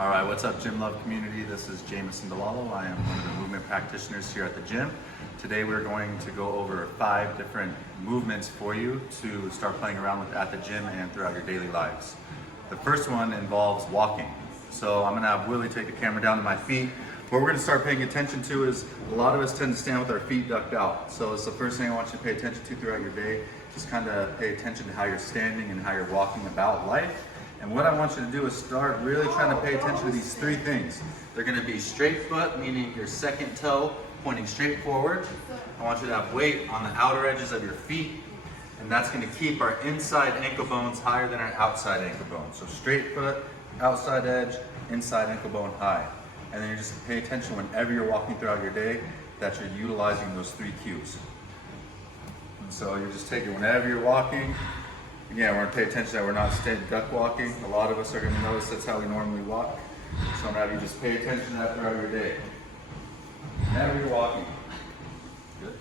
All right, what's up, Gym Love community? This is Jameson DeLallo. I am one of the movement practitioners here at the gym. Today we're going to go over 5 different movements for you to start playing around with at the gym and throughout your daily lives. The first one involves walking. So I'm gonna have Willie take the camera down to my feet. What we're gonna start paying attention to is a lot of us tend to stand with our feet ducked out. So it's the first thing I want you to pay attention to throughout your day. Just kind of pay attention to how you're standing and how you're walking about life. And what I want you to do is start really trying to pay attention to these 3 things. They're gonna be straight foot, meaning your second toe pointing straight forward. I want you to have weight on the outer edges of your feet, and that's gonna keep our inside ankle bones higher than our outside ankle bones. So straight foot, outside edge, inside ankle bone high. And then you're just pay attention whenever you're walking throughout your day that you're utilizing those 3 cues. And so you're just taking whenever you're walking. Again, we're gonna pay attention that we're not duck walking. A lot of us are gonna notice that's how we normally walk. So I'm gonna have you just pay attention to that throughout your day. Whenever you're walking. Good.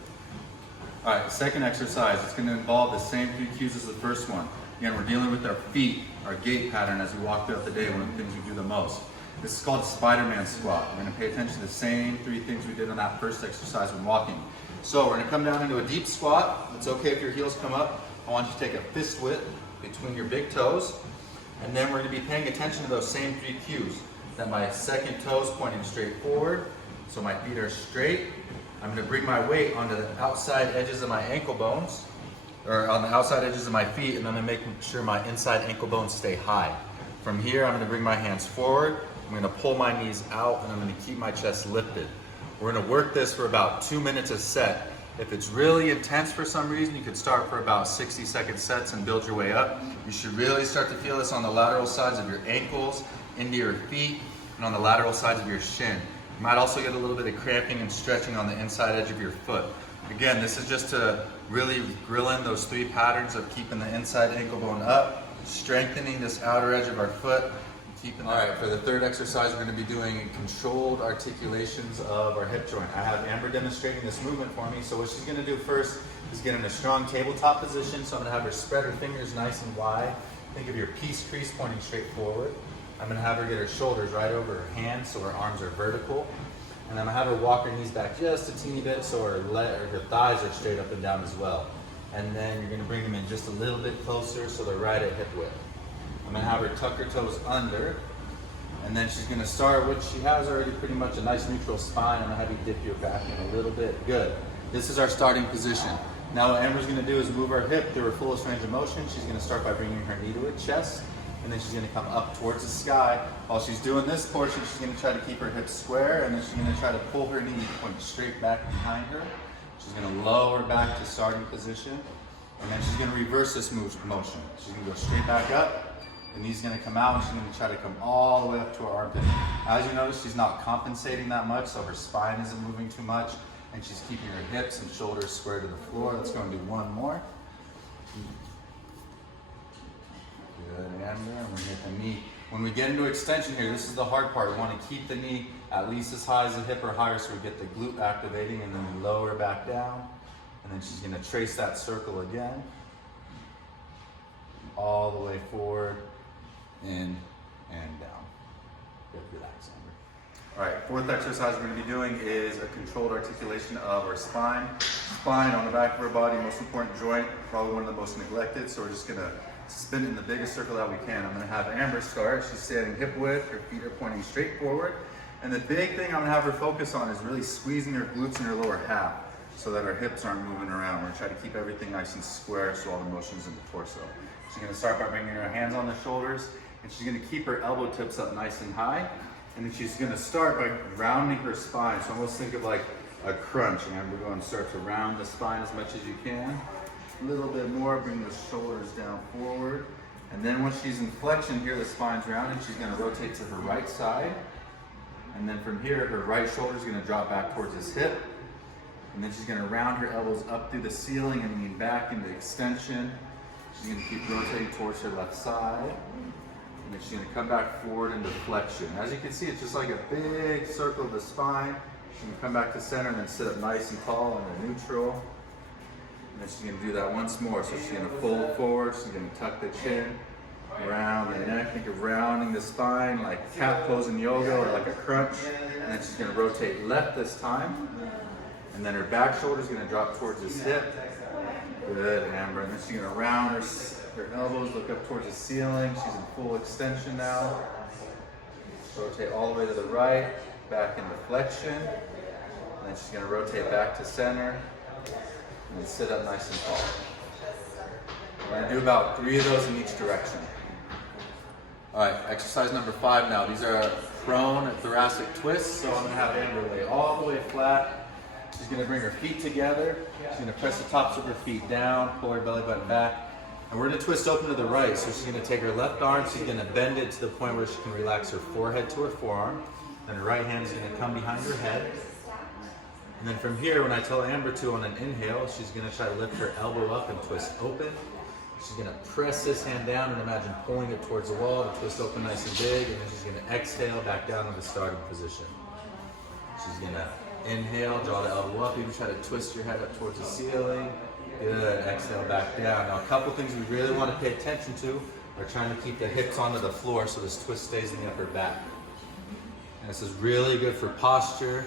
All right, the second exercise, it's gonna involve the same 3 cues as the first one. Again, we're dealing with our feet, our gait pattern as we walk throughout the day, one of the things we do the most. This is called SpiderMan Squad. We're gonna pay attention to the same 3 things we did on that first exercise when walking. So we're gonna come down into a deep squat. It's okay if your heels come up. I want you to take a fist width between your big toes, and then we're going to be paying attention to those same 3 cues. That my second toe is pointing straight forward, so my feet are straight. I'm going to bring my weight onto the outside edges of my ankle bones, or on the outside edges of my feet, and I'm going to make sure my inside ankle bones stay high. From here, I'm going to bring my hands forward, I'm going to pull my knees out, and I'm going to keep my chest lifted. We're going to work this for about 2 minutes a set. If it's really intense for some reason, you could start for about 60-second sets and build your way up. You should really start to feel this on the lateral sides of your ankles, into your feet, and on the lateral sides of your shin. You might also get a little bit of cramping and stretching on the inside edge of your foot. Again, this is just to really grill in those 3 patterns of keeping the inside ankle bone up, strengthening this outer edge of our foot. All right, for the third exercise, we're going to be doing controlled articulations of our hip joint. I have Amber demonstrating this movement for me. So what she's going to do first is get in a strong tabletop position. So I'm going to have her spread her fingers nice and wide. Think of your peace crease pointing straight forward. I'm going to have her get her shoulders right over her hands so her arms are vertical. And I'm going to have her walk her knees back just a teeny bit so her thighs are straight up and down as well. And then you're going to bring them in just a little bit closer so they're right at hip width. I'm going to have her tuck her toes under, and then she's going to start what she has already pretty much a nice neutral spine. I'm going to have you dip your back in a little bit. Good. This is our starting position. Now what Amber's going to do is move her hip to her fullest range of motion. She's going to start by bringing her knee to her chest, and then she's going to come up towards the sky. While she's doing this portion, she's going to try to keep her hips square, and then she's going to try to pull her knee point straight back behind her. She's going to lower back to starting position, and then she's going to reverse this motion. She's going to go straight back up. The knee's going to come out, and she's going to try to come all the way up to her armpit. As you notice, she's not compensating that much, so her spine isn't moving too much, and she's keeping her hips and shoulders square to the floor. Let's go and do one more. Good, Amber, and we get the knee. When we get into extension here, this is the hard part. We want to keep the knee at least as high as the hip or higher so we get the glute activating, and then we lower back down, and then she's going to trace that circle again, all the way forward, in and down. Good, relax, Amber. All right, 4th exercise we're going to be doing is a controlled articulation of our spine. Spine on the back of our body, most important joint, probably one of the most neglected, so we're just going to spin it in the biggest circle that we can. I'm going to have Amber start. She's standing hip width, her feet are pointing straight forward, and the big thing I'm going to have her focus on is really squeezing her glutes in her lower half so that her hips aren't moving around. We're going to try to keep everything nice and square so all the motion's in the torso. She's going to start by bringing her hands on the shoulders, and she's going to keep her elbow tips up nice and high. And then she's going to start by rounding her spine. So almost think of like a crunch. And we're going to start to round the spine as much as you can. A little bit more, bring the shoulders down forward. And then once she's in flexion here, the spine's rounded, she's going to rotate to her right side. And then from here, her right shoulder is going to drop back towards his hip. And then she's going to round her elbows up through the ceiling and lean back into extension. She's going to keep rotating towards her left side. And then she's going to come back forward into flexion. As you can see, it's just like a big circle of the spine. She's going to come back to center and then sit up nice and tall in a neutral. And then she's going to do that once more. So she's going to fold forward. She's going to tuck the chin. Round the neck, think of rounding the spine like cat pose in yoga or like a crunch. And then she's gonna rotate left this time. And then her back shoulder is gonna drop towards his hip. Good, Amber. And then she's gonna round her elbows, look up towards the ceiling. She's in full extension now. Rotate all the way to the right, back into flexion. And then she's gonna rotate back to center. And then sit up nice and tall. We're gonna do about 3 of those in each direction. All right, exercise number 5 now. These are prone thoracic twists. So I'm gonna have Amber lay all the way flat. She's gonna bring her feet together. She's gonna press the tops of her feet down, pull her belly button back. And we're gonna twist open to the right. So she's gonna take her left arm, she's gonna bend it to the point where she can relax her forehead to her forearm. Then her right hand is gonna come behind her head. And then from here, when I tell Amber to on an inhale, she's gonna try to lift her elbow up and twist open. She's gonna press this hand down and imagine pulling it towards the wall to twist open nice and big, and then she's gonna exhale back down to the starting position. She's gonna inhale, draw the elbow up, even try to twist your head up towards the ceiling. Good, exhale back down. Now a couple things we really wanna pay attention to are trying to keep the hips onto the floor so this twist stays in the upper back. And this is really good for posture.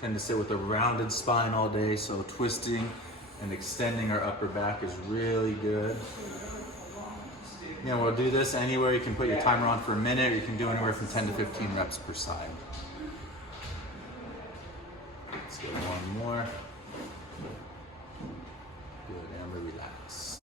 Tend to sit with a rounded spine all day, so twisting and extending our upper back is really good. We'll do this anywhere. You can put your timer on for a minute, or you can do anywhere from 10 to 15 reps per side. Let's get one more.